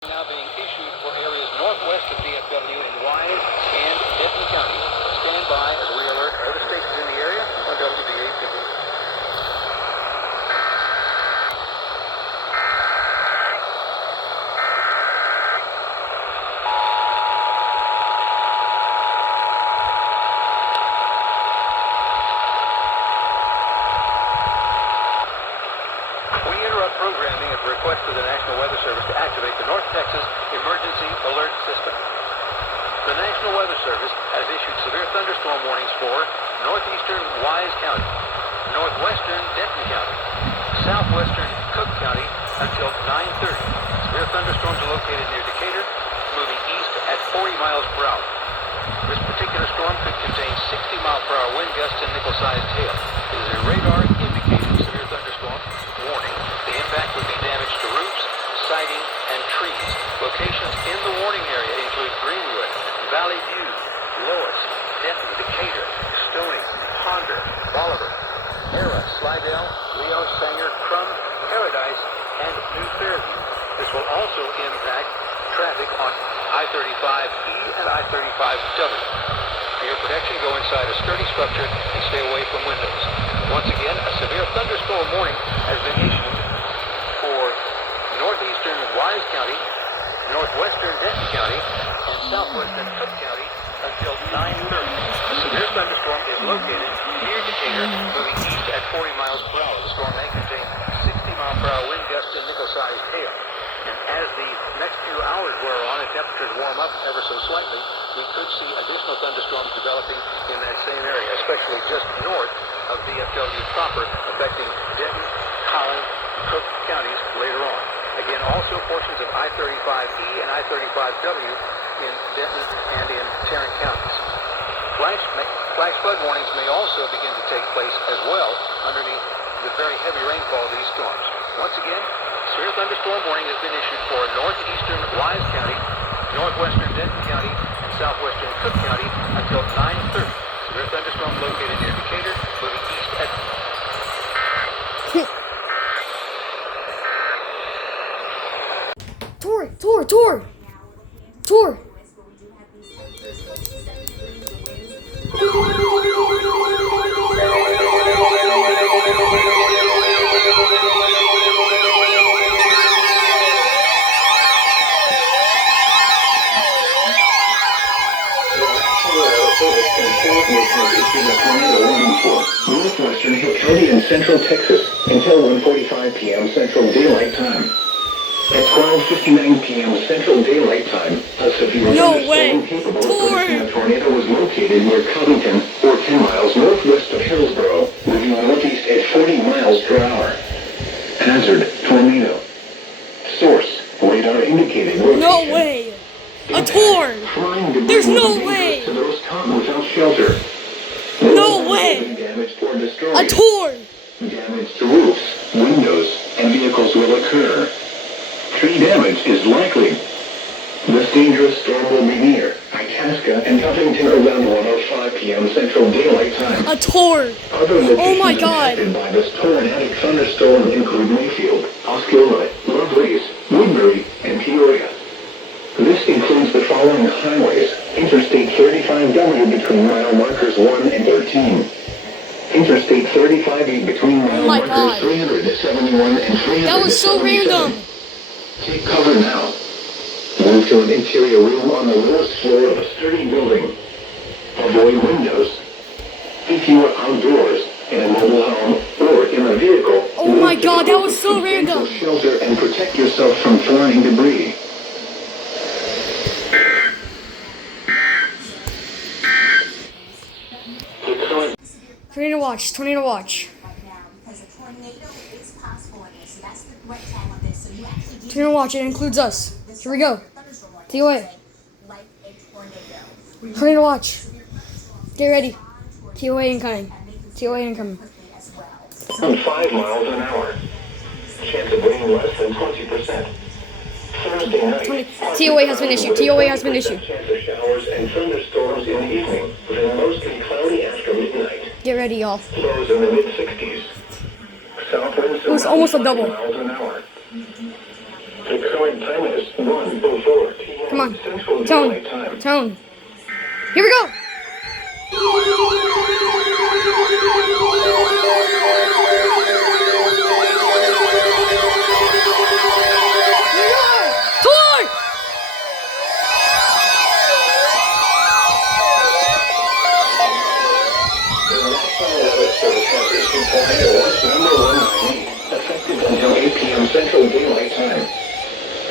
Now being issued for areas northwest of DFW in Wise and Denton counties. Stand by as we alert other stations in the area on WBAP. We interrupt programming at the request of the National Weather Service to activate the North Texas Emergency Alert System. The National Weather Service has issued severe thunderstorm warnings for northeastern Wise County, northwestern Denton County, southwestern Cook County until 9:30. Severe thunderstorms are located near Decatur, moving east at 40 miles per hour. This particular storm could contain 60-mile-per-hour wind gusts and nickel-sized hail. It is a radar-indicated severe thunderstorm warning. The impact would be damage to roofs, siding, and trees. Locations in the warning area include Greenwood, Valley View, Lois, Denton, Decatur, Stony, Ponder, Bolivar, Era, Slidell, Leo, Sanger, Crum, Paradise, and New Fairview. This will also impact traffic on I-35E and I-35W. For your protection, go inside a sturdy structure and stay away from windows. Once again, a severe thunderstorm warning has been issued for northeastern Wise County, northwestern Denton County, and southwestern Cook County until 9:30. A severe thunderstorm is located near Decatur, moving east at 40 miles per hour. The storm may contain 60-mile-per-hour wind gusts and nickel-sized hail. And as the next few hours wear on and temperatures warm up ever so slightly, we could see additional thunderstorms developing in that same area, especially just north of DFW proper, affecting Denton, Collin, and Cook counties later on. Again, also portions of I-35E and I-35W in Denton and in Tarrant counties. Flash flood warnings may also begin to take place as well underneath the very heavy rainfall of these storms. Once again, severe thunderstorm warning has been issued for northeastern Wise County, northwestern Denton County, and southwestern Cook County until 9:30. Severe thunderstorm located near Decatur, moving east at... Tour! Northwestern Hill County in central Texas until 1:45 p.m. Central Daylight Time. At 12:59 p.m. Central Daylight Time, a severe thunderstorm capable of producing a tornado was located near Covington, or 10 miles northwest of Hillsboro, moving northeast at 40 miles per hour. Hazard, tornado. Source, radar indicated location. No way! A torn! There's no way! To those caught without shelter. No way! Damaged or destroyed. A torn! Damage to roofs, windows, and vehicles will occur. Tree damage is likely. This dangerous storm will be near Itasca and Covington around 1:05 p.m. Central Daylight Time. A torn! Oh my God! Affected by this tornadic thunderstorm include Mayfield, Osceola, Lovelace, Woodbury, and Peoria. This includes the following highways: Interstate 35W between mile markers 1 and 13. Interstate 35E between mile markers 371 and 377. That was so random! Take cover now. Move to an interior room on the lowest floor of a sturdy building. Avoid windows. If you are outdoors, in a mobile home, or in a vehicle, Oh my God, that was so random! Shelter and protect yourself from flying debris. Tornado watch, tornado watch. Tornado watch, it includes us. Here we go. TOA. Tornado watch. Get ready. TOA incoming. TOA incoming. 5 miles an hour. Chance of rain less than 20%. Thursday night. TOA has been issued. TOA has been issued. Chance of showers and thunderstorms in the evening, then mostly cloudy after midnight. Get ready, y'all. Lows in the mid-60s. South winds It was almost a double. miles an hour. The current time is 1. Come on. Central Tone. Daylight Time. Tone. Here we go. Toy! Tornado watch number 198, effective until 8 p.m. Central Daylight Time.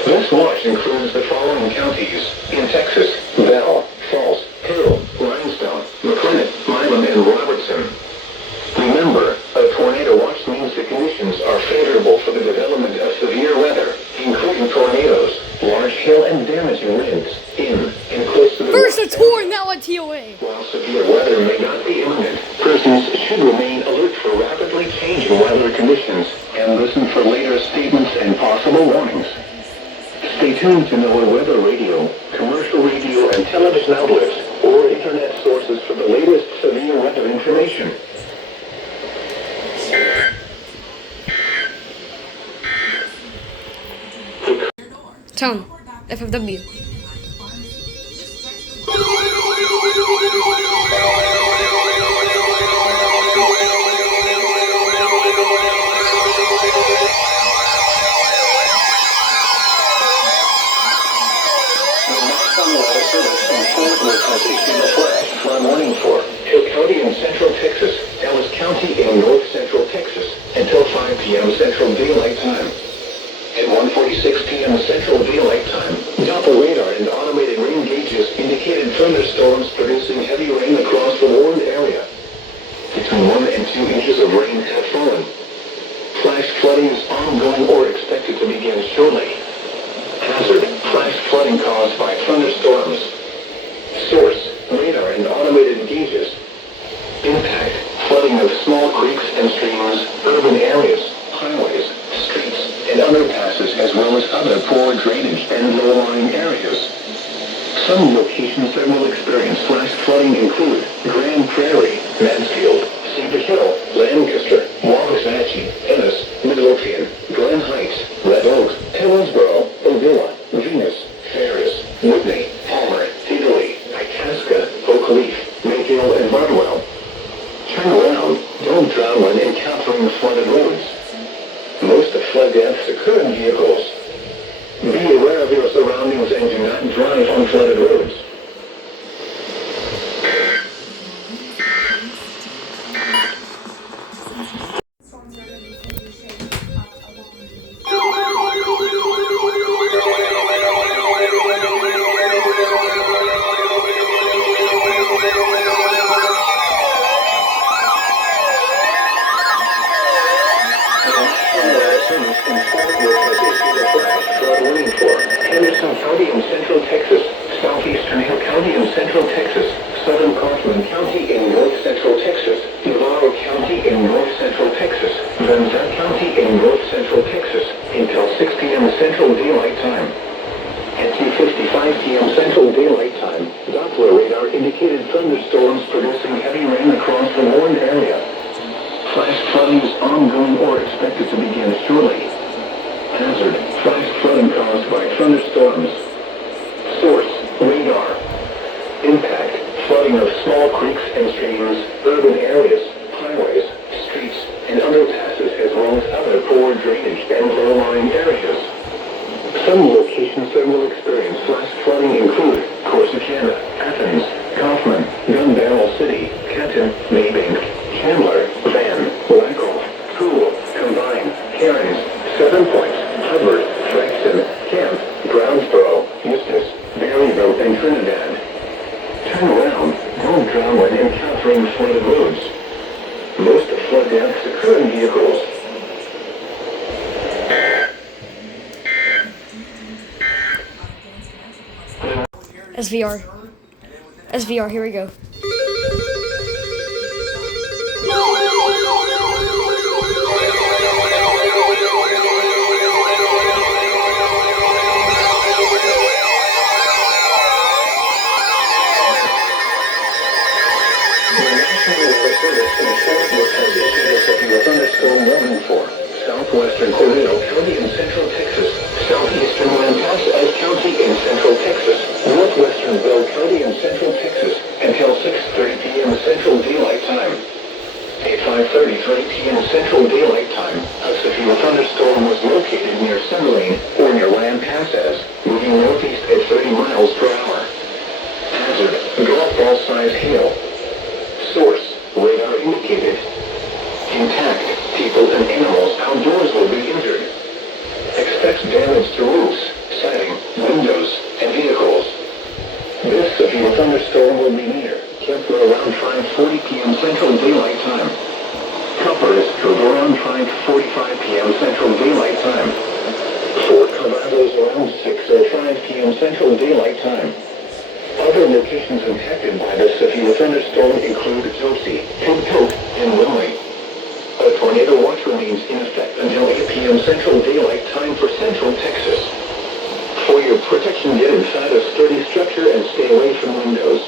This watch includes the following counties in Texas: Bell, Falls, Hill, Limestone, McLennan, Milam, and Robertson. Remember, a tornado watch means the conditions are favorable for the development of severe weather, including tornadoes, large hail, and damaging winds in and close to the First a watch tour, now a TOA. While severe weather may not be imminent, persons should remain alert for rapidly changing weather conditions and listen for later statements and possible warnings. Stay tuned to NOAA weather radio, commercial radio and television outlets, or internet sources for the latest severe weather information. Tone. FFW. Flood warning for Hill County in Central Texas, Dallas County in North Central Texas, until 5 p.m. Central Daylight Time. At 1:46 p.m. Central Daylight Time, Doppler radar and automated rain gauges indicated thunderstorms producing heavy rain across the warned area. Between 1 and 2 inches of rain have fallen. Flash flooding is ongoing or expected to begin shortly. Hazard: flash flooding caused by thunderstorms. Source: radar and automated gauges. Impact: flooding of small creeks and streams, urban areas, highways, streets, and underpasses, as well as other poor drainage and low-lying areas. Some locations that will experience flash flooding include Grand Prairie, Mansfield, Cedar Hill, Lancaster, Wasatch, Ennis, Midlothian, Glen Heights, Red Oaks, Hillsborough, Ovilla, Venus, Ferris, Whitney, Palmer, Italy, Itasca, Oak Leaf, Mayfield, and Bardwell. Turn around. Don't drown when encountering the flooded roads. Most of flood deaths occur in vehicles. Be aware of your surroundings and do not drive on flooded roads. Henderson County in Central Texas, southeastern Hill County in Central Texas, southern Kaufman County in North Central Texas, Navarro County in North Central Texas, Van Zandt County in North Central Texas, until 6 p.m. Central Daylight Time. At 2:55 p.m. Central Daylight Time, Doppler radar indicated thunderstorms producing heavy rain across the warned area. Flash flooding is ongoing or expected to begin shortly. Hazard: flash flooding caused by thunderstorms. Source: radar. Impact: flooding of small creeks and streams, urban areas, highways, streets, and underpasses, as well as other poor drainage and low-lying areas. Some locations that will experience flash flooding include Corsicana, Athens, Kaufman, Gun Barrel City, Canton, Maybank, Chandler, Van, Wyckoff, Poole, Combine, Cairns, Seven Points, Hubbard, Frankston, Camp, Brownsboro, Eustis, Berryville, and Trinidad. Turn around. Don't drown when encountering flooded roads. Most flood deaths occur in vehicles. SVR. SVR, here we go. Thunderstorm warning for southwestern Coronado County in Central Texas, southeastern Lampasas County in Central Texas, Central Texas until 6:30 p.m. Central Daylight Time. At 5:33 p.m. Central Daylight Time, a severe thunderstorm was located near Summerlin or near Land Passes, moving northeast at 30 miles per hour. Hazard, golf ball size hail. Source, radar indicated. Intact, people and animals outdoors will be injured. Expects damage to roofs, siding, windows, and vehicles. This severe thunderstorm will be near Kemper around 5:40 p.m. Central Daylight Time. COPPERAS around 5:45 p.m. Central Daylight Time. Fort Cavados around 6:05 p.m. Central Daylight Time. Other locations impacted by the severe thunderstorm include Josie, Pigtote, and Wilmey. A tornado watch remains in effect until 8 p.m. Central Daylight Time for Central Texas. For your protection, get inside a sturdy structure and stay away from windows.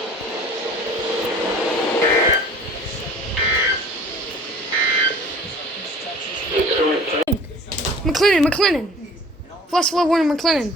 McLennan. Flash flood warning, McLennan.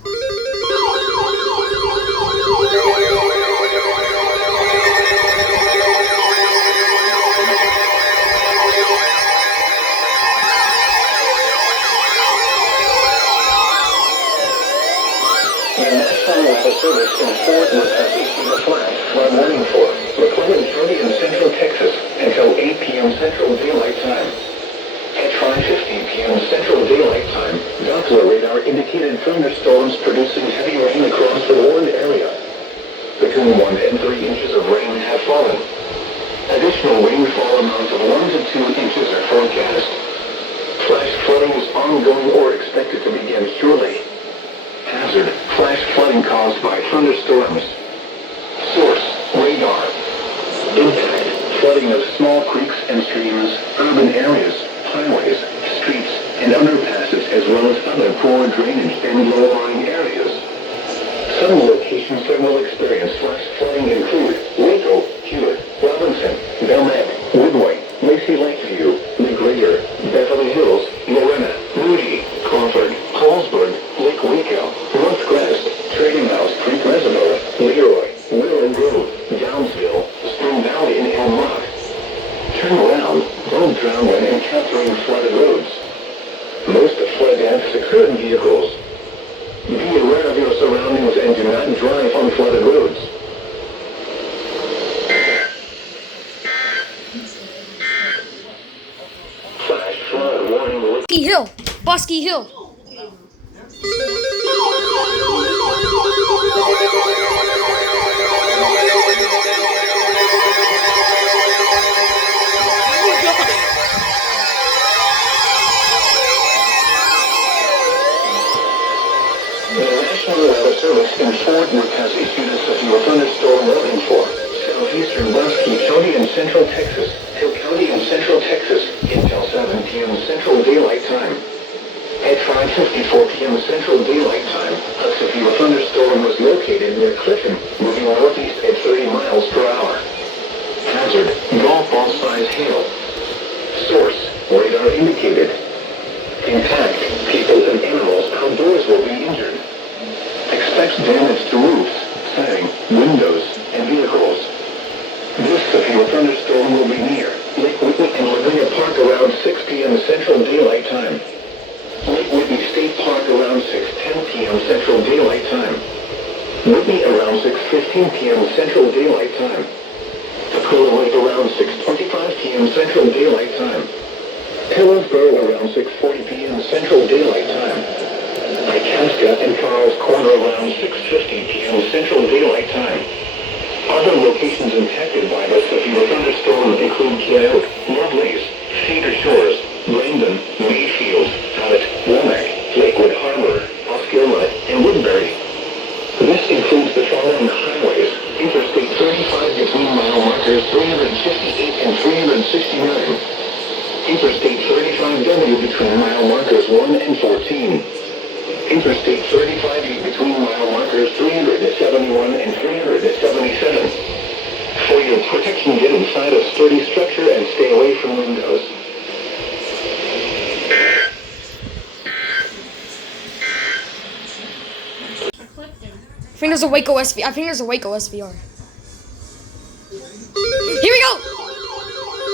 Service in Fort Worth has issued a flash flood warning for McLennan County in Central Texas until 8 p.m. Central Daylight Time. At 5:15 p.m. Central Daylight Time, Doppler radar indicated thunderstorms producing heavy rain across the warned area. Between 1 and 3 inches of rain have fallen. Additional rainfall amounts of 1 to 2 inches are forecast. Flash flooding is ongoing or expected to begin shortly. Hazard, flash flooding caused by thunderstorms. Source, radar. Impact, flooding of small creeks and streams, urban areas, highways, streets, and underpasses, as well as other poor drainage and low-lying areas. Some locations that will experience flash flooding include Waco, Hewitt, Robinson, Belknap, Woodway, Lacey Lakeview, LeGrigor, Beverly Hills, Lorena, Moody, Crawford, Hallsburg, Lake Waco, North Crest, Trading House Creek Reservoir, Leroy, Willow Grove, Downsville, Spring Valley, and Elm Rock. Turn around, don't drown when encountering flooded roads. Most flood deaths occur in vehicles. Be aware of your surroundings and do not drive on flooded roads. Flash flood warning. Bosky Hill. The National Weather Service in Fort Worth has issued a severe thunderstorm warning for southeastern Bosque County and Central Texas, Hill County and Central Texas, until 7 p.m. Central Daylight Time. At 5:54 p.m. Central Daylight Time, a severe thunderstorm was located near Clifton, moving northeast at 30 miles per hour. Hazard, golf ball size hail. Source, radar indicated. Impact, people and animals outdoors will be injured. Expects damage to roofs, siding, windows, and vehicles. This severe thunderstorm will be near Lake Whitney and Laguna Park around 6 p.m. Central Daylight Time. Lake Whitney State Park around 6:10 p.m. Central Daylight Time. Whitney around 6:15 p.m. Central Daylight Time. Tacoma Lake around 6:25 p.m. Central Daylight Time. Hillsborough around 6:40 p.m. Central Daylight Time. Itasca and Carl's Corner around 6:50 p.m. Central Daylight Time. Other locations impacted by the severe thunderstorm include Coyote, Lovelace, Cedar Shores, Langdon, Mayfield, Hallett, Womack, Lakewood Harbor, Osceola, and Woodbury. This includes the following highways: Interstate 35 between mile markers 358 and 369. Interstate 35W between mile markers 1 and 14. Interstate 35E between mile markers 371 and 377. For your protection, get inside a sturdy structure and stay away from windows. I think there's a Waco SVR. Here we go!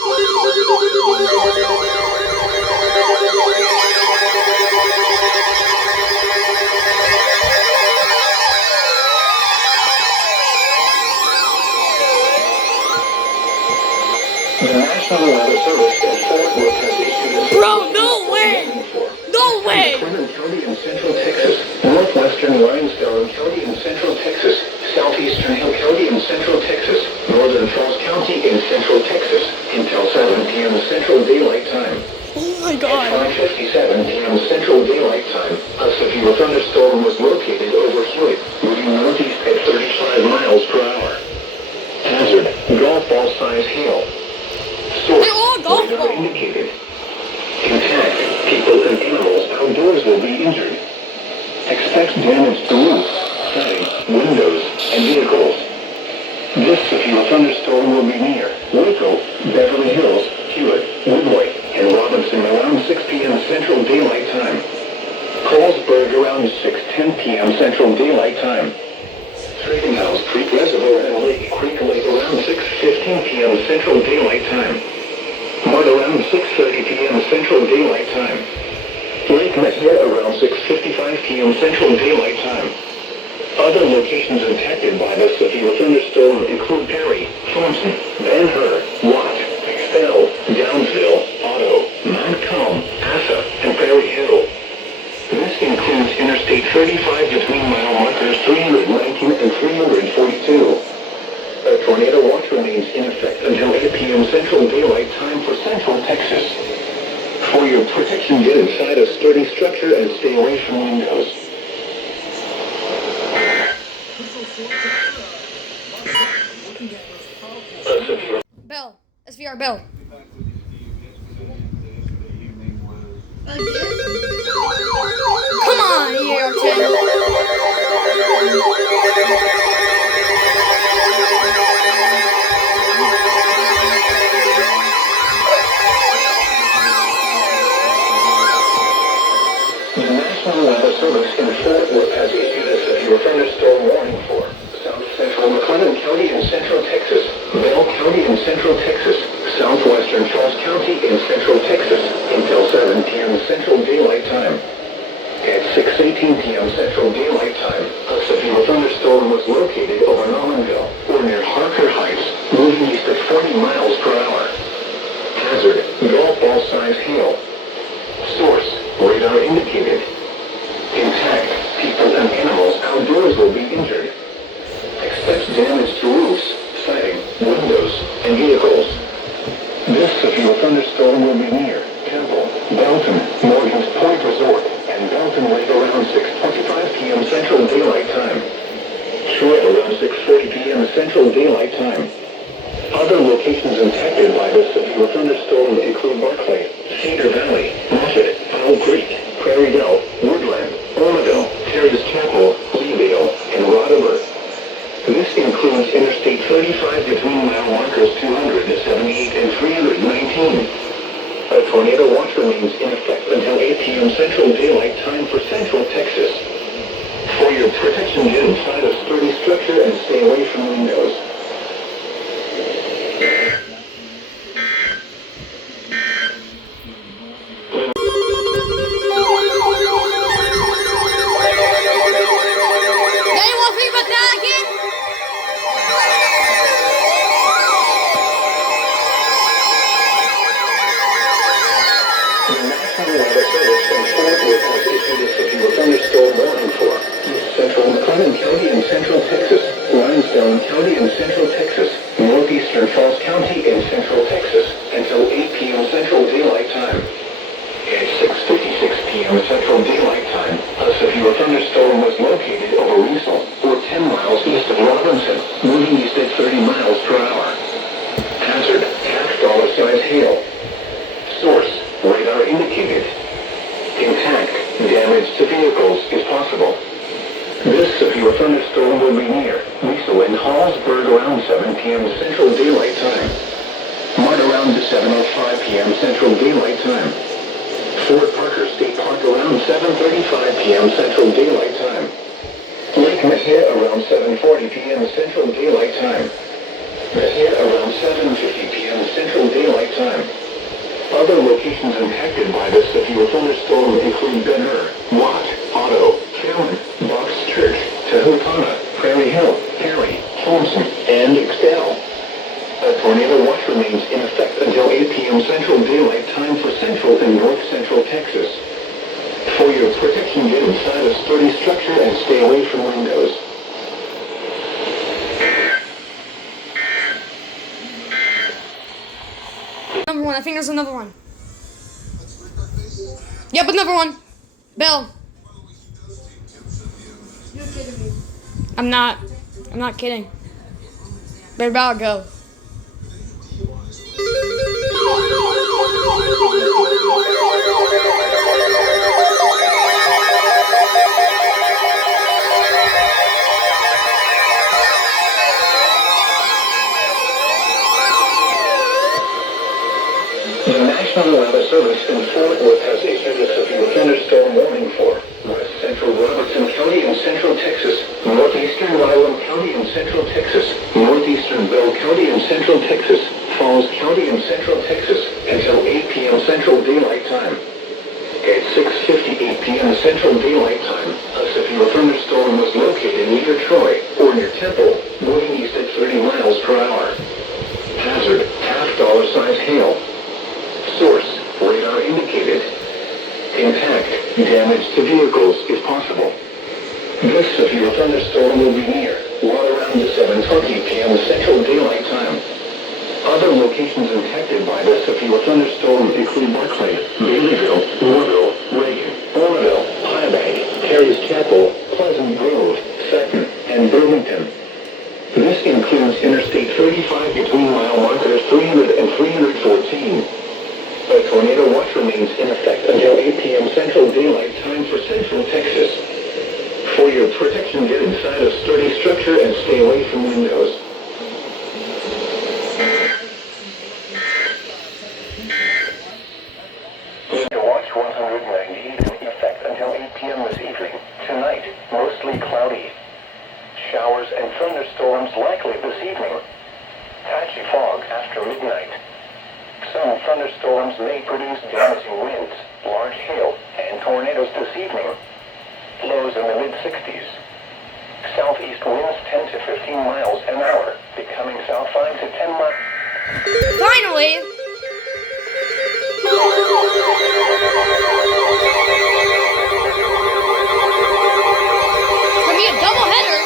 The National Weather Service in Fort Worth has issued a Bro, no way! No way! McLennan County in Central Texas, northwestern Limestone County in Central Texas, southeastern Hill County in Central Texas, northern Falls County in Central Texas, until 7 p.m. Central Daylight Time. Oh my At god. 5:57 p.m. Central Daylight Time, a severe thunderstorm was located over Hewitt, moving northeast at 35 miles per hour. Hazard, golf ball size hail. Source, They're all golf radar balls. indicated. Intact, people and animals outdoors will be injured. Expect damage to roofs, siding, windows, and vehicles. This severe thunderstorm will be near Waco, Beverly Hills, Hewitt, Woodway, and Robinson around 6 p.m. Central Daylight Time. Colesburg around 6:10 p.m. Central Daylight Time. Trading House Creek Reservoir and Lake Creek Lake around 6:15 p.m. Central Daylight Time. Mud around 6:30 p.m. Central Daylight Time. Lake Messiah around 6:55 p.m. Central Daylight Time. Other locations impacted by the severe thunderstorm include Perry, Thompson, Ben Hur, Watt, Bell, Downsville, Otto, Mount Calm, Asa, and Prairie Hill. This includes Interstate 35 between mile markers 319 and 342. A tornado watch remains in effect until 8 p.m. Central Daylight Time for Central Texas. For your protection, get inside a sturdy structure and stay away from windows. Bell. SVR Bell. Come on, EAR10. The National Weather Service in Fort Worth has issued a severe thunderstorm warning for South Central McLennan County in Central Texas, Bell County in Central Texas, southwestern Falls County in Central Texas, until 7 p.m. Central Daylight Time. At 6:18 p.m. Central Daylight Time, a severe thunderstorm was located over Nolanville, or near Harker Heights, moving east at 40 miles per hour. Hazard, golf ball size hail. Source, radar indicated. Intact, people and animals outdoors will be injured. Expect damage to roofs, siding, windows, and vehicles. This severe thunderstorm will be near Temple, Belton, Morgan's Point Resort, and Belton Lake around 6:25 p.m. Central Daylight Time. Troy around 6:40 p.m. Central Daylight Time. Other locations impacted by the severe thunderstorm include Barclay, Cedar Valley, Moffett, Owl Creek, Prairie Dell, Woodland, Ormaville, Terrace Chapel, Leeville, and Rodimer. This includes Interstate 35 between mile markers 278 and 319. A tornado watch remains in effect until 8 p.m. Central Daylight Time for Central Texas. For your protection, get inside a sturdy structure and stay away from windows. Thunderstorm warning for East Central McLennan County in Central Texas, Limestone County in Central Texas, northeastern Falls County in Central Texas, until 8 p.m. Central Daylight Time. At 6:56 p.m. Central Daylight Time, a severe thunderstorm was located over Riesel, or 10 miles east of Robinson, moving east at 30 miles per hour. Hazard, $5 hail. Source, radar indicated. Intact, damage to vehicles is possible. This severe thunderstorm will be near Riesel and Hallsburg around 7 p.m. Central Daylight Time. Mud around 7:05 p.m. Central Daylight Time. Fort Parker State Park around 7:35 p.m. Central Daylight Time. Lake Messiah around 7:40 p.m. Central Daylight Time. This hit around 7:50 p.m. Central Daylight Time. Other locations impacted by this severe thunderstorm include Ben Hur, Watt, Otto, Fallon, Box Church, Tahutana, Prairie Hill, Perry, Holmeston, and Excel. A tornado watch remains in effect until 8 p.m. Central Daylight Time for central and north central Texas. For your protection, get inside a sturdy structure and stay away from windows. Number one. I think there's another one. Yep, another one. Bill. You're kidding me. I'm not kidding. Where about go? The National Weather Service in Fort Worth has issued a severe thunderstorm warning for West Central Robertson County in Central Texas, Northeastern Wylam County in Central Texas, Northeastern Bell County in Central Texas, Falls County in Central Texas, until 8 p.m. Central Daylight Time. At 6:58 p.m. Central Daylight Time, a severe thunderstorm was located near Troy, or near Temple, moving east at 30 miles per hour. Hazard, half-dollar size hail. Source, radar indicated. Impact, damage to vehicles is possible. This severe thunderstorm will be near, or around 7:20 p.m. Central Daylight Time. Other locations impacted by this severe thunderstorm include Barclay, Baileyville, Warville, Reagan, Ormeville, Highbank, Terry's Chapel, Pleasant Grove, Fenton, and Burlington. This includes Interstate 35 between mile markers 300 and 314. A tornado watch remains in effect until 8 p.m. Central Daylight Time for Central Texas. For your protection, get inside a sturdy structure and stay away from windows. Watch 198 in effect until 8 p.m. this evening. Tonight, mostly cloudy. Showers and thunderstorms likely this evening. Patchy fog after midnight. Some thunderstorms may produce damaging winds, large hail, and tornadoes this evening. Lows in the mid-60s. Southeast winds 10 to 15 miles an hour, becoming south 5 to 10 miles. Finally! It's gonna be a double header.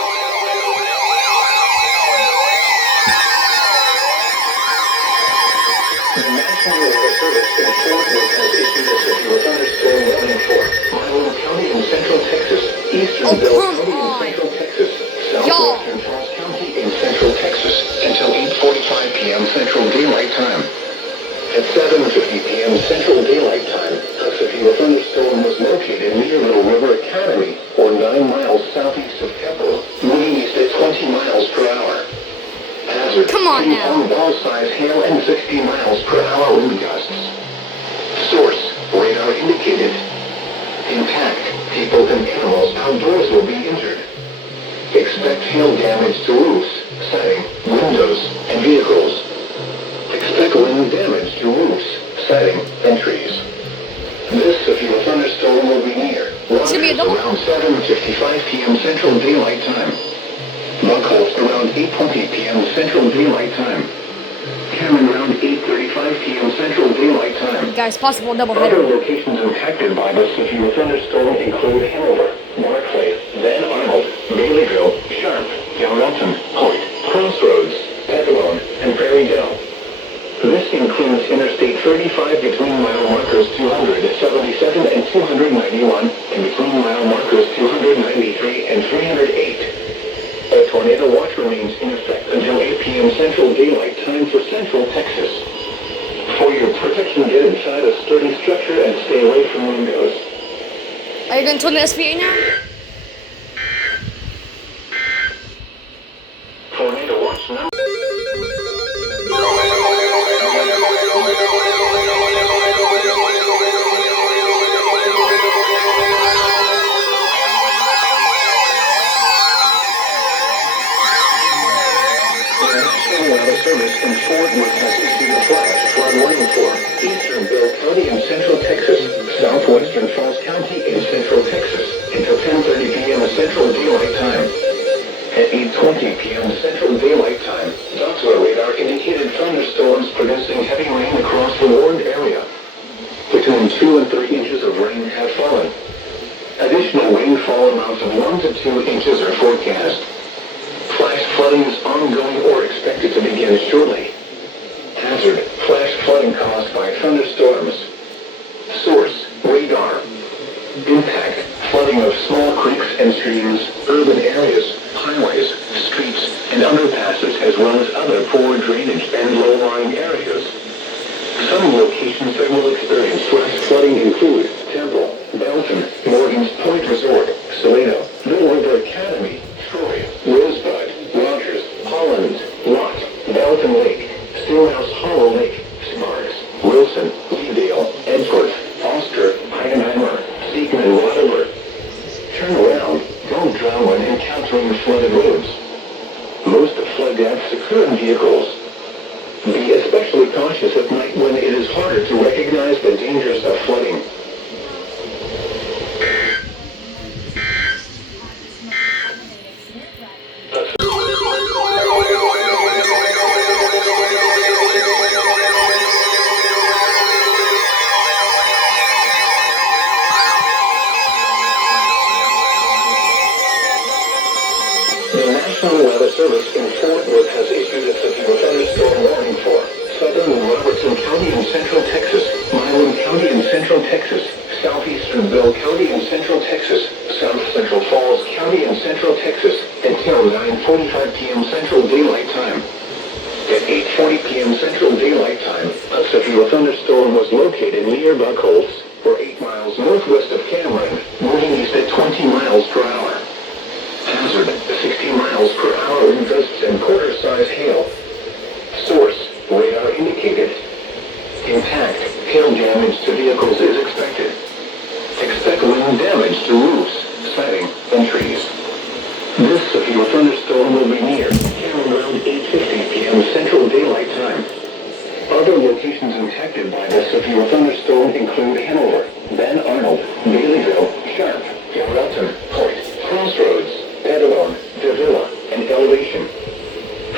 The National Weather Service in Fort Worth has issued a severe thunderstorm warning for Wylam County in Central Texas, Eastern Bell County in Central Texas, Southwestern Falls County in Central Texas, until 8:45 p.m. Central Daylight Time. At 7:50 p.m. Central Daylight Time, a severe thunderstorm was located near Little River Academy, or 9 miles southeast of Temple, moving east at 20 miles per hour. Hazard, Come on now. ball-sized hail and 60 miles per hour wind gusts. Source, radar indicated. Impact, people and animals outdoors will be injured. Expect hail damage to roofs, siding, windows, and vehicles. Expect wind damage to roofs, siding, and trees. This severe thunderstorm will be near, around 7:55 p.m. Central Daylight Time. Buckholz around 8:20 p.m. Central Daylight Time. Cameron around 8:35 p.m. Central Daylight Time. Guys, possible double Other header. locations impacted by the severe thunderstorm include Hanover, Barclay, Van Arnold, Baileyville, Sharp, Yarrelton, Hoyt, Crossroads, Petalone, and Prairie Hill. This includes Interstate 35 between mile markers 277 and 291, and between mile markers 293 and 308. A tornado watch remains in effect until 8 p.m. Central Daylight Time for Central Texas. For your protection, get inside a sturdy structure and stay away from windows. Are you going to turn the SVA now? Tornado watch now. The National Weather Service in Fort Worth has issued a flash flood warning for eastern Bill County in central Texas, southwestern Falls County in central Texas until 10:30 p.m. Central Daylight Time. At 8:20 p.m. Central Daylight Time, Doppler radar indicated thunderstorms producing heavy rain across the warned area. Between 2 and 3 inches of rain have fallen. Additional rainfall amounts of 1 to 2 inches are forecast. Flash flooding is ongoing or expected to begin shortly. Hazard: flash flooding caused by thunderstorms. Source: radar. Impact: flooding of small creeks and streams, urban areas, highways, streets, and underpasses, as well as other poor drainage and low-lying areas. Some locations that will experience flash flooding include Temple, Belton, Morgan's Point Resort, Salado, Little River Academy, Troy, Rosebud, Rogers, Holland, Lot, Belton Lake, Stillhouse Hollow Lake, Sparks, Wilson, Leadale, Edgeworth, Foster, Heidenheimer, Seekman, Waterbury. Turn around. Don't drown when encountering flooded roads. Most flood deaths occur in vehicles. Be especially cautious at night when it is harder to recognize the dangers of flooding. The National Weather Service in Fort Worth has issued a severe thunderstorm warning for southern Robertson County in central Texas, Milam County in central Texas, southeastern Bell County in central Texas, south central Falls County in central Texas, until 9:45 p.m. Central Daylight Time. At 8:40 p.m. Central Daylight Time, a severe thunderstorm was located near Buckholz, or 8 miles northwest of Cameron, moving east at 20 miles per hour. Hazard: 60 miles per hour in gusts and quarter-size hail. Source: radar indicated. Impact: hail damage to vehicles is expected. Expect wind damage to roofs, siding, and trees. This severe thunderstorm will be near Cameron around 8:50 p.m. Central Daylight Time. Other locations impacted by this severe thunderstorm include Hanover, Ben Arnold, Baileyville, Sharp, Yarrelton, Point, Crossroads, Petalone, Davila, and Elevation.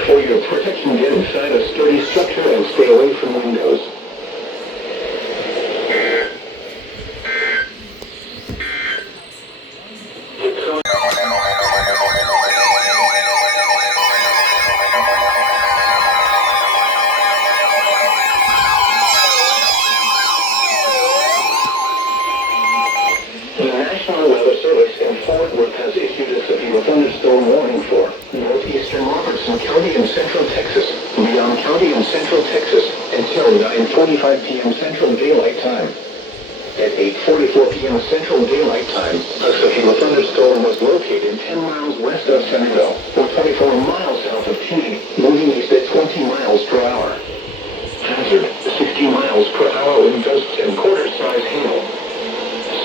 For your protection, get inside a sturdy structure and stay away from windows. The National Weather Service in Fort Worth has issued a severe thunderstorm warning for northeastern Robertson County in central Texas, Leon County in central Texas, until 9:45 p.m. Central Daylight Time. At 8:44 p.m. Central Daylight Time, a severe thunderstorm was located 10 miles west of Centerville, or 24 miles south of Teague, moving east at 20 miles per hour. Hazard: 60 miles per hour in gusts and quarter-size hail.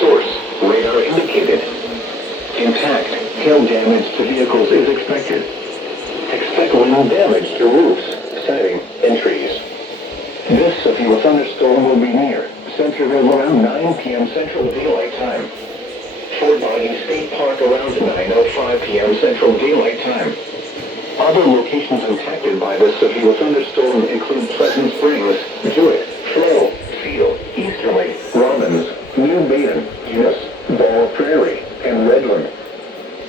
Source: radar indicated. Impact: hail damage to vehicles is expected. Expect wind damage to roofs, siding, and trees. This severe thunderstorm will be near Centerville around 9 p.m. Central Daylight Time. Fort Bonney State Park around 9:05 p.m. Central Daylight Time. Other locations impacted by this severe thunderstorm include Pleasant Springs, Jewett, Flo, Seal, Easterly, Robbins, New Baden, Eunice, Ball Prairie, and Redland.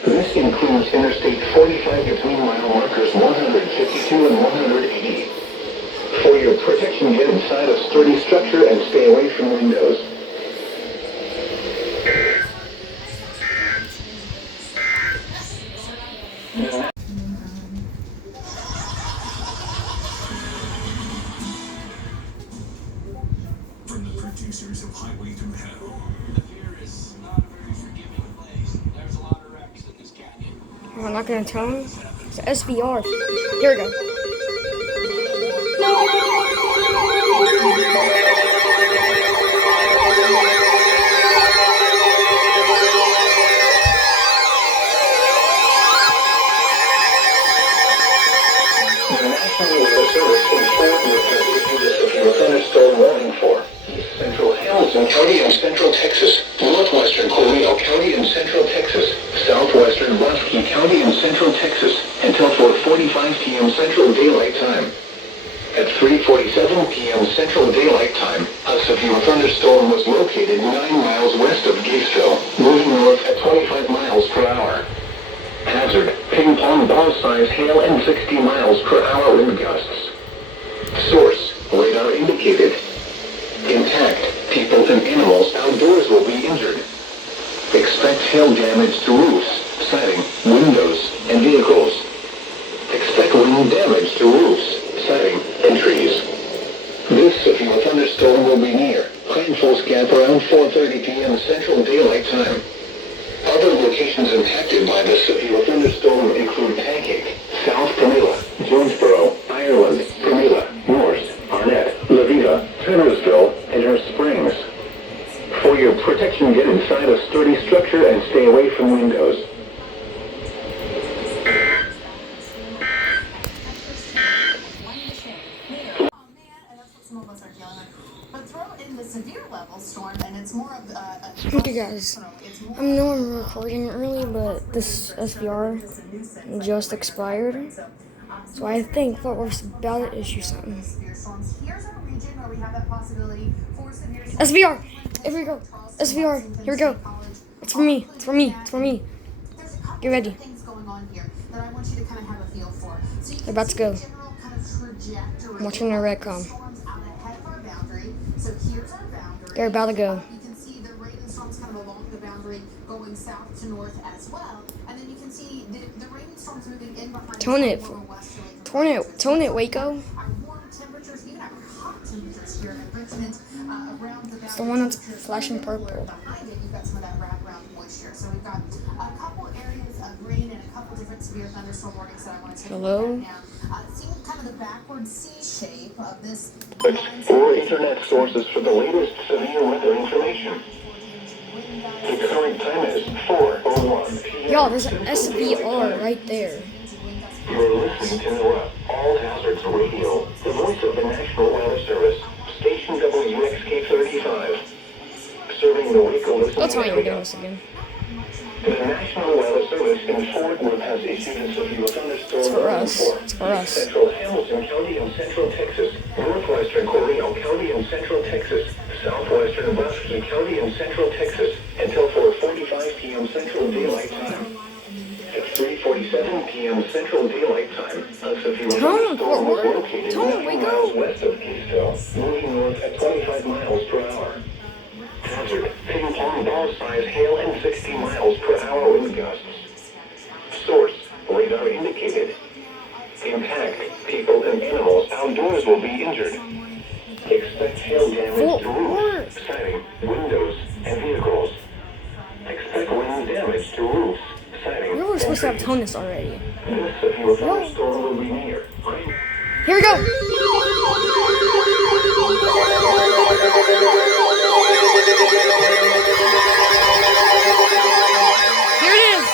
This includes Interstate 45 between mile markers 152 and 180. For your protection, get inside a sturdy structure and stay away from windows. From the producers of Highway Through Hell. Here is not a very forgiving place. There's a lot of wrecks in this canyon. I'm not gonna tell him. It's SVR. Here we go. The National Weather Service in Fort Worth has issued a severe thunderstorm warning for East Central Hamilton County and Central Texas, Northwestern Coronado County and Central Texas, Southwestern Wasky County and Central Texas, until 4:45 p.m. Central Daylight Time. At 3:47 p.m. Central Daylight Time, a severe thunderstorm was located 9 miles west of Gatesville, moving north at 25 miles per hour. Hazard, ping pong ball size hail and 60 miles per hour wind gusts. Source, radar indicated. Intact, people and animals outdoors will be injured. Expect hail damage to roofs, siding, windows, and vehicles. Expect wind damage to roofs, siding, and trees. This severe thunderstorm will be near Pine Falls Gap around 4:30 p.m. Central Daylight Time. Other locations impacted by the severe thunderstorm include Pancake, South Pramila, Jonesboro, Ireland, Pramila, Morse, Arnett, Levita, Turnersville, and Her Springs. For your protection, get inside a sturdy structure and stay away from windows. Severe level storm, and it's more of Okay, guys. I know I'm recording early, but this SVR just expired, so I think that we're about to issue something. Here's our region where we have that possibility for severe SVR! Here we go! SVR! Here we go! It's for me! It's for me! It's for me! There's a couple Get ready. things going on here that I want you to kind of have a feel for. So you They're about to go. general kind of trajectory. I'm watching the red com. Storms out ahead of our boundary. So here's our boundary. They're about to go. You can see the rain and storms kind of along the boundary going south to north as well. And then you can see the rain and storms moving in behind Tone it. Tone it, Waco. our warm temperatures, even our hot temperatures here in Richmond, around the It's the one that's flashing purple. Behind it, you've got some of that wraparound moisture. So we've got a couple areas of rain and a couple different severe thunderstorm warnings that I want to take a Hello? look at now. Seeing kind of the backward C shape of this. Or internet sources for the latest severe weather information. The current time is 4:01 p.m. Y'all, there's an SVR right there. You're listening to NOAA All Hazards Radio, the voice of the National Weather Service, station WXK 35, serving the Waco listening Don't tell me we're doing area. this again. The National Weather Service in Fort Worth has issued a severe thunderstorm It's for warning us. for It's for us. Central Hamilton County and Central Texas, Northwestern Coronado County and Central Texas, Southwestern Wasky County and Central Texas, until 4:45 p.m. Central Daylight Time. At 3:47 p.m. Central Daylight Time, a severe Tone, thunderstorm was Fort Worth. located Tone, 9 we miles go. west of Gatesville, moving north at 25 miles per hour. Hazard, ping pong ball size hail and 60 miles per hour wind gusts. Source, radar indicated. Impact, people and animals outdoors will be injured. Expect hail damage Fort to roofs, Worth. siding, windows, and vehicles. Expect wind damage to roofs, siding, We were supposed to have and toned this already. this severe thunderstorm will be near. Here we go! Here it is!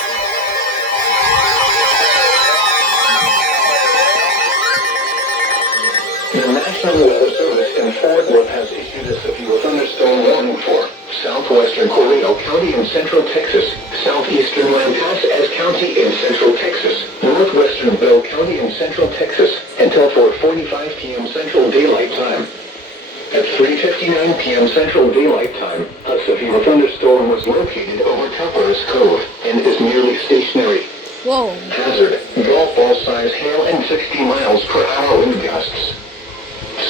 The National Weather Service in Fort Worth has issued a severe thunderstorm warning for Southwestern Coronado County in Central Texas, Southeastern Lampasas County in Central Texas, Northwestern Bell County in Central Texas, until 4:45 p.m. Central Daylight Time. At 3:59 p.m. Central Daylight Time, a severe thunderstorm was located over COPPERAS Cove and is nearly stationary. Whoa. Hazard, golf ball size hail and 60 miles per hour wind gusts.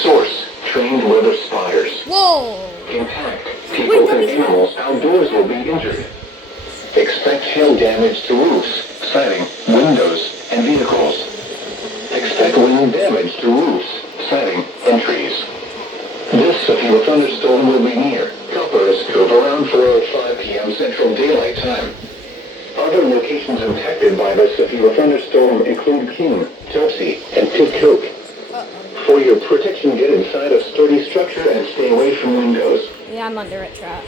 Source, trained weather spotters. Whoa. Impact, people and animals outdoors will be injured. Expect hail damage to roofs, siding, windows, and vehicles. Expect wind damage to roofs, siding, and trees. This severe thunderstorm will be near COPPERAS Cove around 4:05 p.m. Central Daylight Time. Other locations impacted by the severe thunderstorm include King, Chelsea, and Pitcoke. For your protection, get inside a sturdy structure and stay away from windows. Yeah, I'm under it, trap.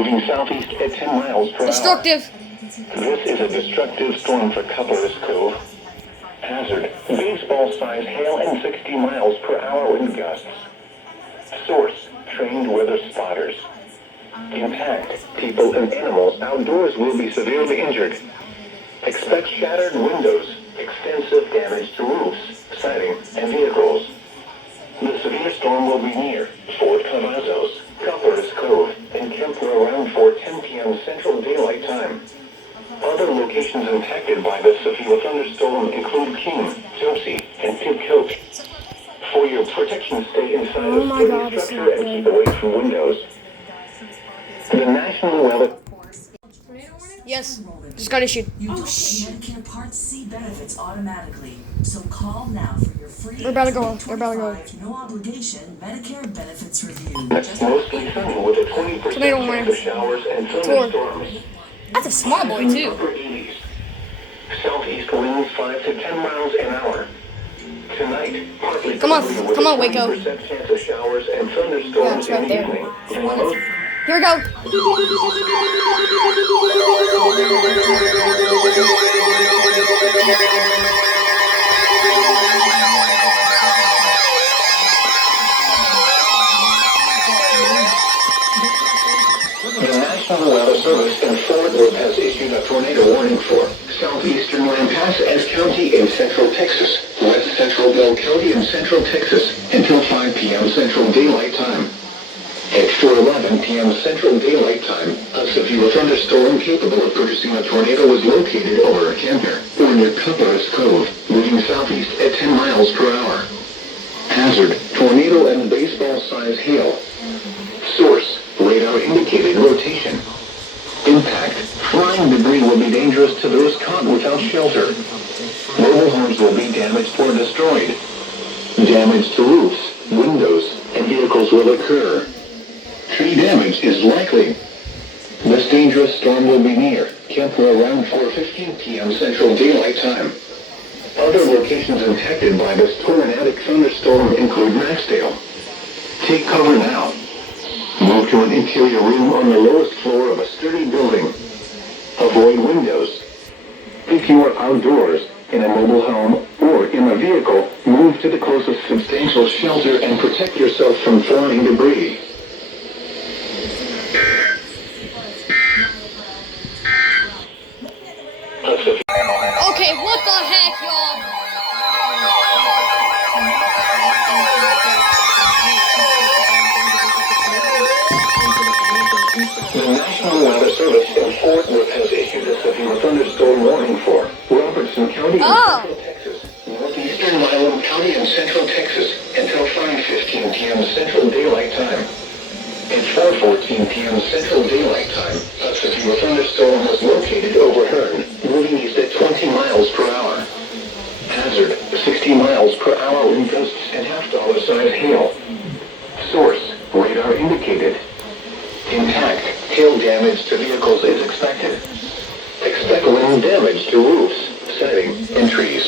Moving southeast at 10 miles per hour. Destructive. This is a destructive storm for COPPERAS, COVE. Hazard, baseball-sized hail and 60 miles per hour wind gusts. Source, trained weather spotters. Impact, people and animals outdoors will be severely injured. Expect shattered windows, extensive damage to roofs, siding, and vehicles. The severe storm will be near Fort Cavazos, COPPERAS, COVE, and Kempner around 4:10 p.m. Central Daylight Time. Other locations impacted by the severe thunderstorm include King, Josie, and Pimcote. For your protection, stay inside a sturdy structure and keep away from windows. The National Weather... Yes, just got issued. You don't get Medicare Part C benefits automatically, so call now for your free. They're about to go. They're about to go. No obligation Medicare benefits review. Mostly sunny with a 20% chance of showers and thunderstorms. That's a small boy too. Upper 80s. Southeast winds 5 to 10 miles an hour. Tonight, partly Come on, cloudy with come on, a Waco. 20% chance of showers and thunderstorms Yeah, it's right in the there. evening. And most Here we go. The National Weather Service in Fort Worth has issued a tornado warning for southeastern Lampasas County in central Texas, west central Bell County in central Texas, until 5 p.m. Central Daylight Time. At 4:11 p.m. Central Daylight Time, a severe thunderstorm capable of producing a tornado was located over Kempner, or near COPPERAS, COVE, moving southeast at 10 miles per hour. Hazard, tornado and baseball-sized hail. Source, radar indicated rotation. Impact, flying debris will be dangerous to those caught without shelter. Mobile homes will be damaged or destroyed. Damage to roofs, windows, and vehicles will occur. Tree damage is likely. This dangerous storm will be near Kempner around 4:15 p.m. Central Daylight Time. Other locations impacted by this tornadic thunderstorm include Maxdale. Take cover now. Move to an interior room on the lowest floor of a sturdy building. Avoid windows. If you are outdoors, in a mobile home, or in a vehicle, move to the closest substantial shelter and protect yourself from flying debris. Okay, what the heck, y'all? The National Weather Service in Fort Worth has issued a severe thunderstorm warning for Robertson County in central Texas, northeastern Milam County in central Texas, until 5:15 p.m. Central Daylight Time. At 4:14 p.m. Central Daylight Time, a severe thunderstorm was located over Hearn, moving east at 20 miles per hour. Hazard, 60 miles per hour wind gusts and half-dollar-sized hail. Source, radar indicated. Impact, hail damage to vehicles is expected. Expect wind damage to roofs, siding, and trees.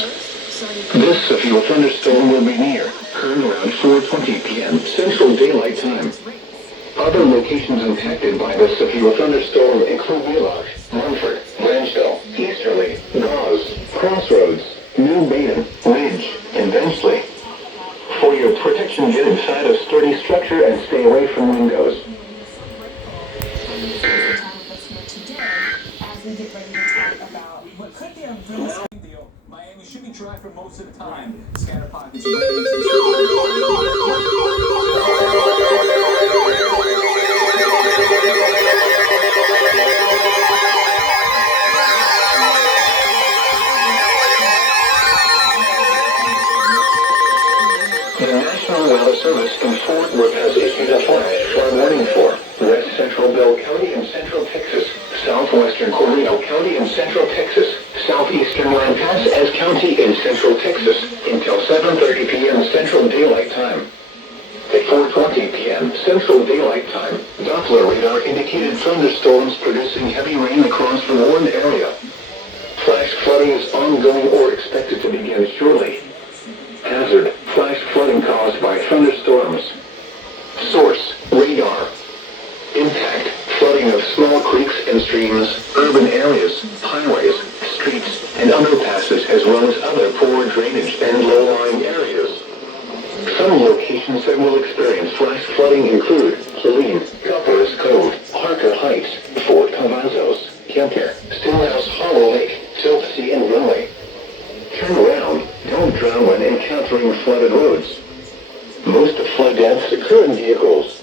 This severe thunderstorm will be near Hearn around 4:20 p.m. Central Daylight Time. Other locations impacted by the severe thunderstorm include Wheelock, Munford, Branchville, Easterly, Gauze, Crossroads, New Baden, Ridge, and Benchley. For your protection, get inside a sturdy structure and stay away from windows. As we get ready to talk about what could be a really Deal. Miami should be dry for most of the time. Scatter pockets of The National Weather Service in Fort Worth has issued a flash flood warning for west central Bell County in central Texas, southwestern Coronado County in central Texas, southeastern Lampasas County in central Texas, until 7:30 p.m. Central Daylight Time. At 4:20 p.m. Central Daylight Time, Doppler radar indicated thunderstorms producing heavy rain across the warned area. Flash flooding is ongoing or expected to begin shortly. Hazard, flash flooding caused by thunderstorms. Source, radar. Impact, flooding of small creeks and streams, urban areas, highways, streets, and underpasses, as well as other poor drainage and low-lying areas. Some locations that will experience flash flooding include Killeen, COPPERAS Cove, Harker Heights, Fort Cavazos, Kemper, Stillhouse Hollow Lake, Silksea, and Lily. Turn around. Don't drown when encountering flooded roads. Most flood deaths occur in vehicles.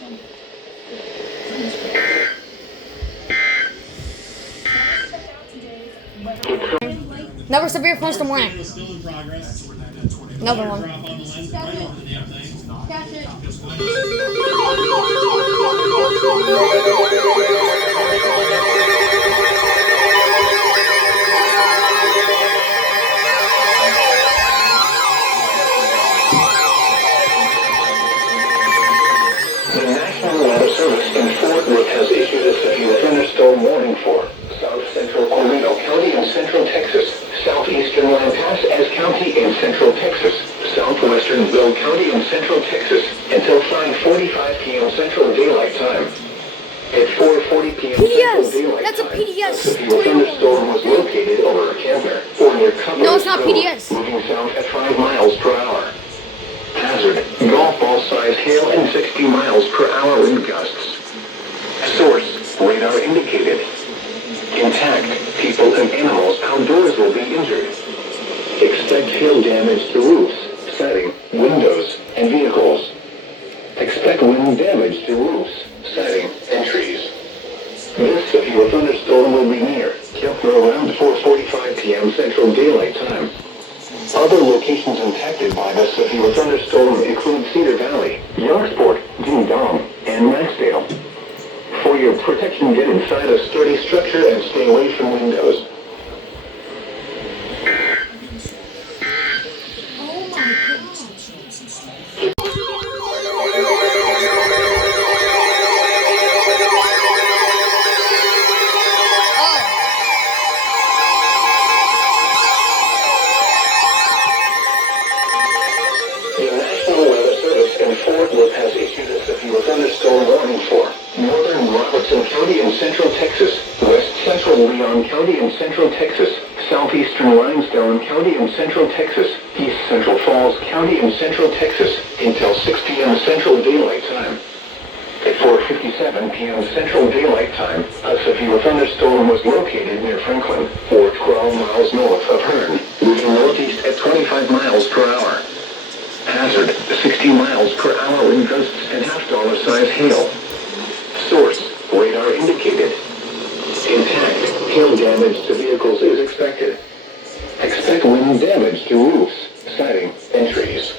Never severe thunderstorm warning. Another one. The National Weather Service in Fort Worth has issued a severe thunderstorm warning for South Central Corrino County in Central Texas, Southeastern Lampasas County in Central Texas, Southwestern Bill County in Central Texas, until 5:45 p.m. Central Daylight Time. At 4:40 p.m. PDS! Central Daylight That's a Time, PDS! a severe thunderstorm was located over Kemper or near Cumberland No, it's not Road, PDS. moving south at 5 miles per hour. Hazard, golf ball size hail and 60 miles per hour wind gusts. Source, radar indicated. Intact, people and animals outdoors will be injured. Expect hail damage to roofs, siding, windows, and vehicles. Expect wind damage to roofs, siding, and trees. This severe thunderstorm will be near Kemper around 4:45 p.m. Central Daylight Time. Other locations impacted by the severe thunderstorm include Cedar Valley, Yorksport, Ding Dong, and Lansdale. For your protection, get inside a sturdy structure and stay away from windows. The National Weather Service in Fort Worth has issued a severe thunderstorm warning for northern Robertson County in Central Texas, west central Leon County in Central Texas, southeastern Limestone County in Central Texas, east central Falls County in Central Texas, until 6 p.m. Central Daylight Time. At 4:57 p.m. Central Daylight Time, a severe thunderstorm was located near Franklin, or 12 miles north of Hearn, moving northeast at 25 miles per hour. Hazard, 60 miles per hour wind gusts and half-dollar size hail. Source, radar indicated. Intact, hail damage to vehicles is expected. Expect wind damage to roofs, siding, and trees.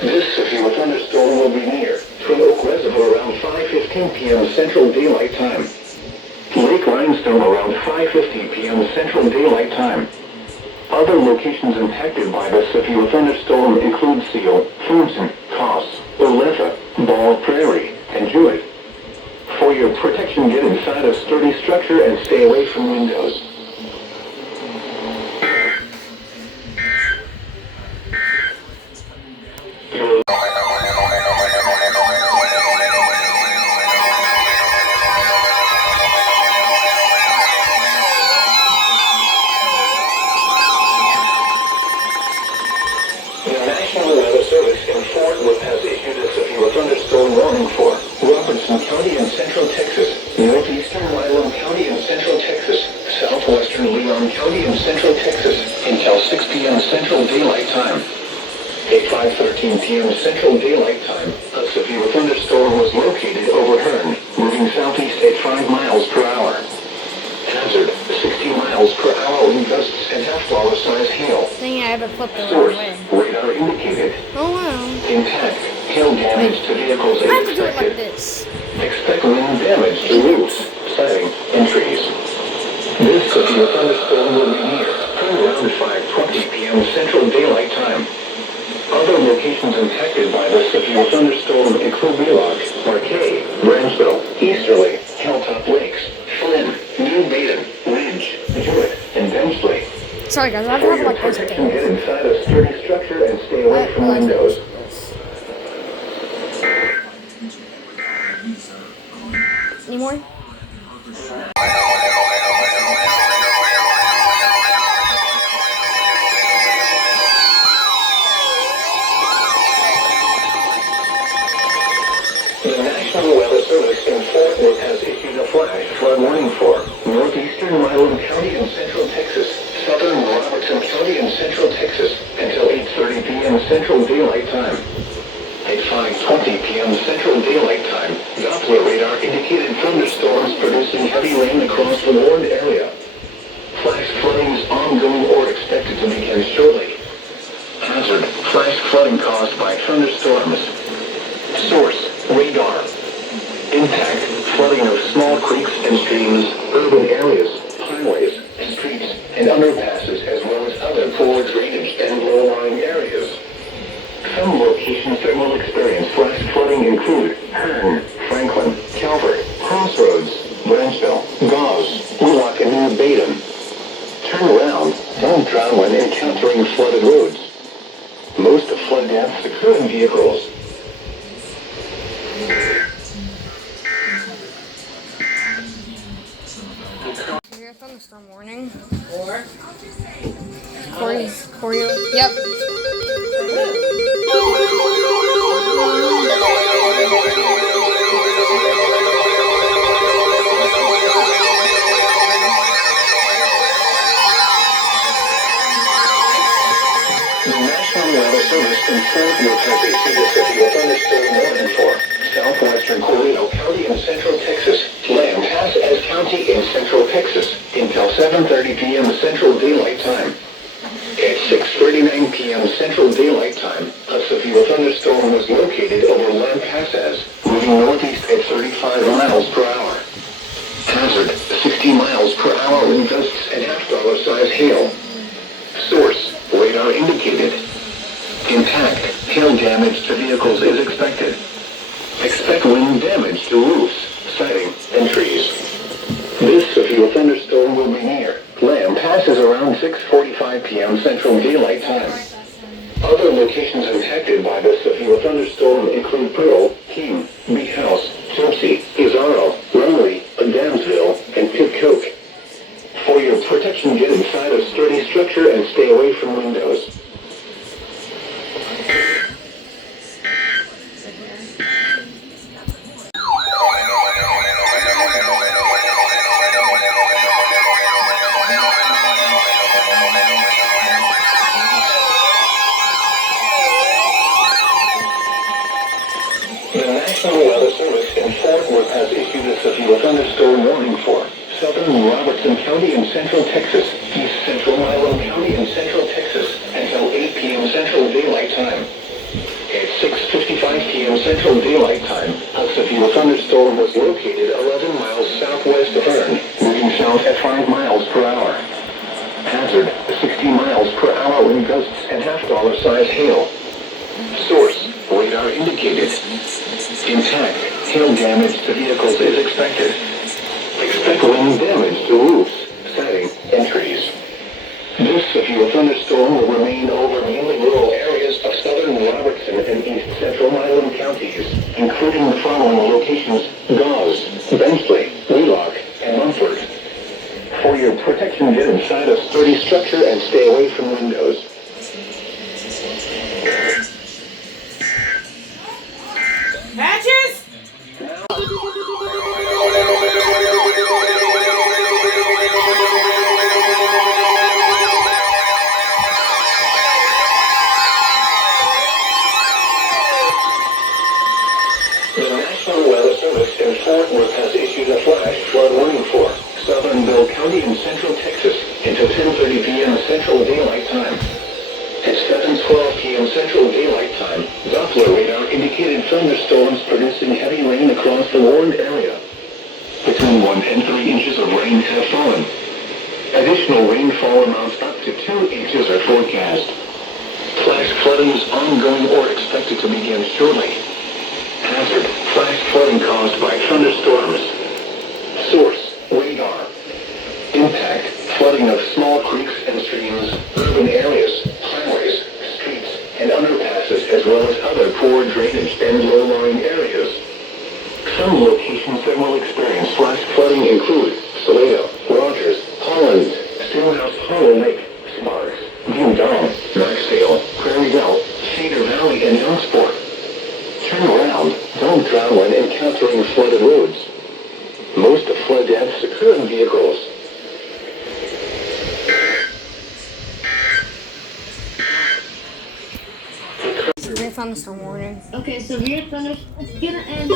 This severe thunderstorm will be near Twin Oak Reservoir around 5:15 p.m. Central Daylight Time. Lake Limestone around 5:50 p.m. Central Daylight Time. Other locations impacted by the severe thunderstorm include Seal, Fulton, Coss, Oletha, Ball Prairie, and Jewett. For your protection, get inside a sturdy structure and stay away from windows. The National Weather Service in Fort Worth has issued a severe thunderstorm warning for Robertson County in Central Texas, northeastern Milam County in Central Texas, southwestern Leon County in Central Texas, until 6 p.m. Central Daylight Time. At 5:13 p.m. Central Daylight Time, a severe thunderstorm was located over Hearn, moving southeast at 5 miles per hour. Hazard, 60 miles per hour wind gusts and half-dollar size hail. Dang, I had to flip the wrong Source, way. radar indicated. Oh wow. Intact, hail damage to vehicles I have is to do it like expected. this. Expect wind damage to roofs, siding, and trees. This severe thunderstorm will be near around 5:20 p.m. Central Daylight Time. Other locations impacted by the severe thunderstorm include Wheelock, Marquay, Branchville, Easterly, Hilltop Lakes, Flynn, New Baden, Ridge, Jewett, and Benchley. Sorry guys, I have to For have it your like this. protection, get inside a sturdy structure and stay away I from realized windows. Any more? across the warned area. Flash flooding is ongoing or expected to begin shortly. Hazard, flash flooding caused by thunderstorms. Source, radar. Impact, flooding of small creeks and streams, urban areas, highways, streets, and underpasses, as well as other poor drainage and low-lying areas. Some locations that will experience flash flooding include Hearn, Franklin, Calvert, Crossroads, Branchville, Gauze, Wheelock, and New Baden. Turn around, don't drown when encountering flooded roads. Most of flood deaths occur in vehicles. Severe thunderstorm warning. Corey. Yep. The National Weather Service informed you has issued a severe thunderstorm warning for southwestern Colorado County in central Texas, Lamb Pass as County in central Texas, until 7:30 p.m. Central Daylight Time. At 6:39 p.m. Central Daylight Time, a severe thunderstorm was located over Lamb Pass, moving northeast at 35 miles per hour. Hazard, 60 miles per hour wind gusts and half-dollar size hail. Source, radar indicated. Impact, hail damage to vehicles is expected. Expect wind damage to roofs, siding, and trees. This severe thunderstorm will be near Lamb passes around 6:45 p.m. Central Daylight Time. Other locations impacted by the severe thunderstorm include Pearl, Keene, Bee House, Chelsea, Izarro, Rumley, Adamsville, and Pitcoke. For your protection, get inside a sturdy structure and stay away from windows. The National Weather Service in Fort Worth has issued a severe thunderstorm warning for southern Robertson County in central Texas, east central Milam County in central Texas, until 8 p.m. Central Daylight Time. At 6:55 p.m. Central Daylight Time, a severe thunderstorm was located 11 miles southwest of Hearn, moving south at 5 miles per hour. Hazard, 60 miles per hour wind gusts and half-dollar size hail. Source, radar indicated. Impact, hail damage to vehicles is expected. Expect wind damage to roofs, siding, and trees. This severe thunderstorm will remain over mainly rural areas of southern Robertson and east central Milam counties, including the following locations: Gauze, Bensley, Wheelock, and Mumford. For your protection, get inside a sturdy structure and stay away from windows. Matches? The National Weather Service in Fort Worth has issued a flash flood warning for southern Bill County in central Texas until 10:30 p.m. Central Daylight Time. At 7:12 p.m. Central Daylight Time, Doppler radar indicated thunderstorms producing heavy rain across the warned area. Between 1 and 3 inches of rain have fallen. Additional rainfall amounts up to 2 inches are forecast. Flash flooding is ongoing or expected to begin shortly. Hazard, flash flooding caused by thunderstorms. Source, radar. Impact, flooding of small creeks and streams, urban areas, highways, streets, and underpasses, as well as other poor drainage and low-lying areas. Some locations that will experience flash flooding include Salado, Rogers, Holland, Stillhouse Hollow Lake, Sparks, Dean Dom, Knoxdale, Prairie Belle, Cedar Valley, and Youngsport. Turn around, don't drown when encountering flooded roads. Most of flood deaths occur in vehicles. Severe thunderstorm warning. Okay, severe thunderstorm. It's gonna end.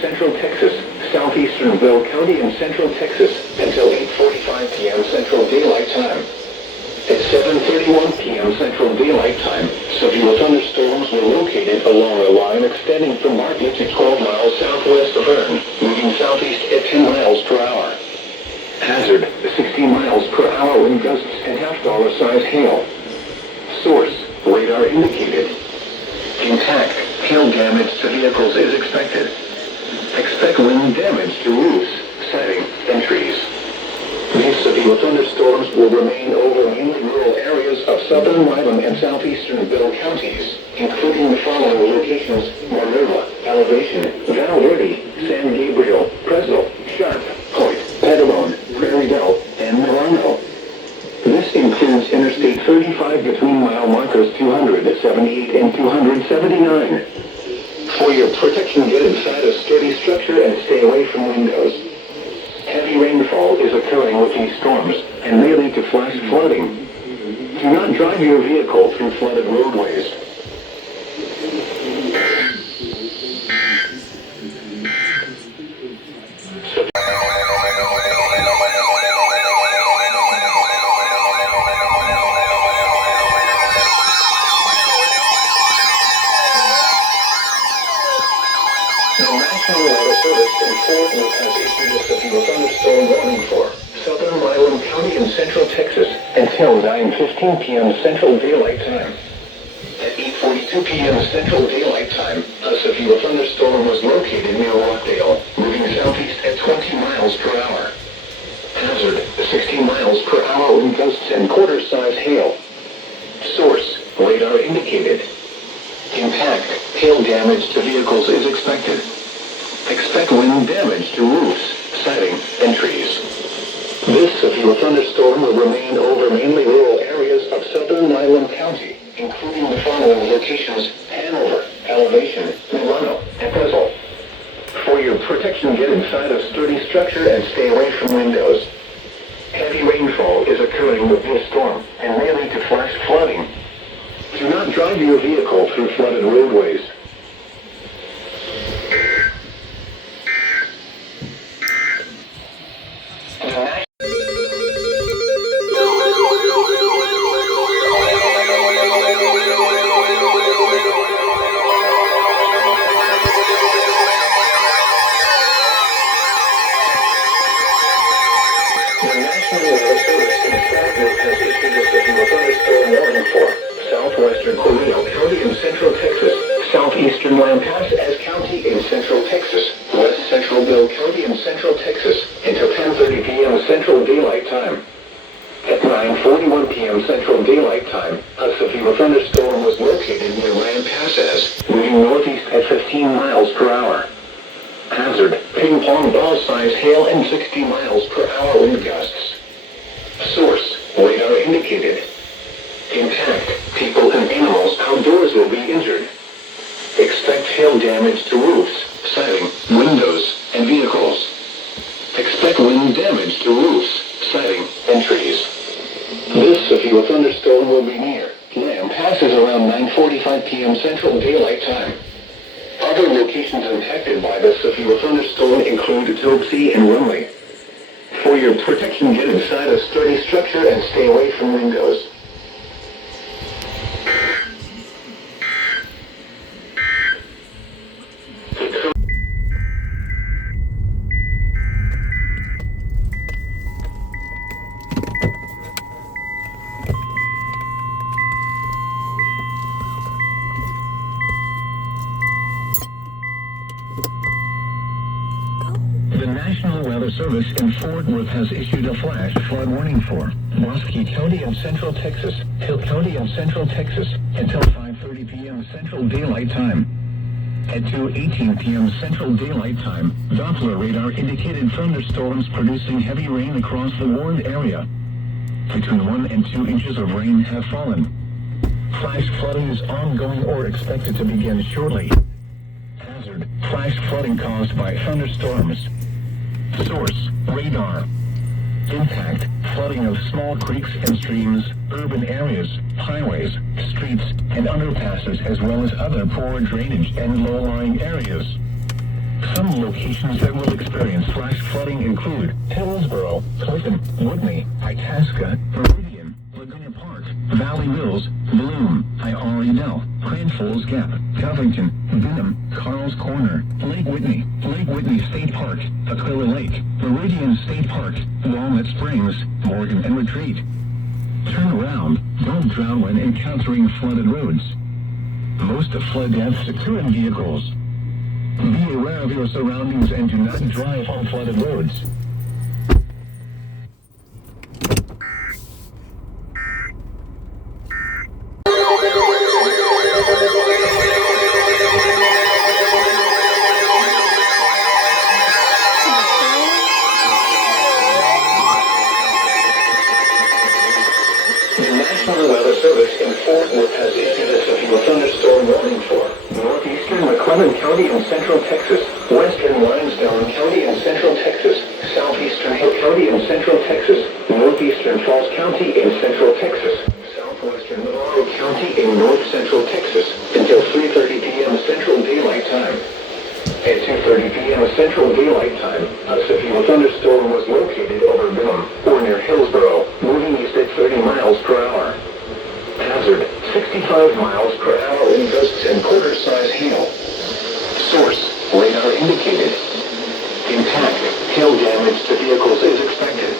Central Texas, southeastern Bill County in Central Texas until 8:45 p.m. Central Daylight Time. At 7:31 p.m. Central Daylight Time, severe thunderstorms were located along a line extending from Bartlett to 12 miles southwest of Verne, moving southeast at 10 miles per hour. Hazard, 16 miles per hour wind gusts and half-dollar size hail. Source, radar indicated. Intact, hail damage to vehicles is expected. Expect wind damage to roofs, siding, and trees. These severe thunderstorms will remain over mainly rural areas of southern Wylam and southeastern Bill counties, including the following locations: Monroe, Elevation, Val Verde, San Gabriel, Fresno, Sharp, Hoyt, Petalone, Prairie Belle, and Milano. This includes Interstate 35 between mile markers 278 and 279. For your protection, get inside a sturdy structure and stay away from windows. Heavy rainfall is occurring with these storms and may lead to flash flooding. Do not drive your vehicle through flooded roadways. The National Weather Service in Fort Worth has issued a severe thunderstorm warning for southern Wylam County in central Texas until 9:15 p.m. Central Daylight Time. At 8:42 p.m. Central Daylight Time, a severe thunderstorm was located near Rockdale, moving southeast at 20 miles per hour. Hazard, 16 miles per hour wind gusts and quarter-size hail. Source, radar indicated. Impact, hail damage to vehicles is expected. Expect wind damage to roofs, siding, and trees. This severe thunderstorm will remain over mainly rural areas of southern Wylam County, including the following locations: Hanover, Elevation, Milano, and Fresno. For your protection, get inside a sturdy structure and stay away from windows. Heavy rainfall is occurring with this storm and may lead to flash flooding. Do not drive your vehicle through flooded roadways. The National Weather Service in Fort Worth has issued a severe thunderstorm warning for southwestern Corinto County in central Texas, southeastern Lampasas County in central Texas, west central Bill County in central Texas, until 10:30 p.m. Central Daylight Time. At 9:41 p.m. Central Daylight Time, a severe thunderstorm was located near Lampasas, moving northeast at 15 miles per hour. Hazard, ping-pong ball-size hail and 60 miles per hour wind gusts. Source, radar indicated. Intact, people and animals outdoors will be injured. Expect hail damage to roofs, siding, windows, and vehicles. Expect wind damage to roofs, siding, and trees. This severe thunderstorm will be near Lampasas around 9:45 p.m. Central Daylight Time. Other locations impacted by this severe thunderstorm include Topsy and Rumley. For your protection, get inside a sturdy structure and stay away from windows. The National Weather Service in Fort Worth has issued a flash flood warning for Bosque County in central Texas, Hill County in central Texas, until 5:30 p.m. Central Daylight Time. At 2:18 p.m. Central Daylight Time, Doppler radar indicated thunderstorms producing heavy rain across the warned area. Between 1 and 2 inches of rain have fallen. Flash flooding is ongoing or expected to begin shortly. Hazard, flash flooding caused by thunderstorms. Source, radar. Impact, flooding of small creeks and streams, urban areas, highways, streets, and underpasses, as well as other poor drainage and low-lying areas. Some locations that will experience flash flooding include Hillsborough, Clayton, Whitney, Itasca, Meridian, Laguna Park, Valley Mills, Bloom, Iredell, Grand Falls Gap, Covington, Benham, Carl's Corner, Lake Whitney State Park, Aquila Lake, Meridian State Park, Walnut Springs, Morgan and Retreat. Turn around. Don't drown when encountering flooded roads. Most flood deaths occur in vehicles. Be aware of your surroundings and do not drive on flooded roads. The National Weather Service in Fort Worth has issued a severe thunderstorm warning for northeastern McClellan County in central Texas, western Limestone County in central Texas, southeastern Hill County in central Texas, northeastern Falls County in central Texas, southwestern Navarro County in north central Texas until 3:30 p.m. Central Daylight Time. At 2:30 p.m. Central Daylight Time, a severe thunderstorm was located over Benham or near Hillsborough, moving east at 30 miles per hour. Hazard, 65 miles per hour in gusts and quarter-size hail. Source, radar indicated. Impact, hail damage to vehicles is expected.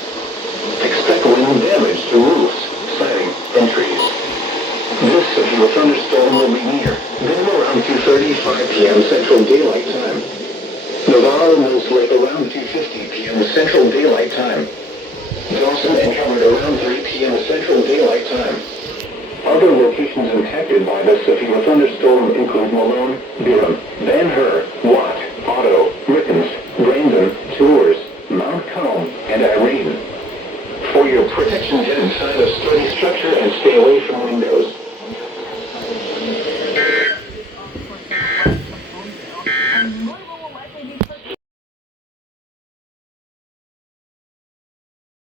Expect wind damage to roofs, siding, and trees. This severe thunderstorm will be near Benham around 2:35 p.m. Central Daylight Time. Navarro Mills Lake around 2:50 p.m. Central Daylight Time. Dawson encountered around 3 p.m. Central Daylight Time. Other locations impacted by the severe thunderstorm include Malone, Benham, Van Her,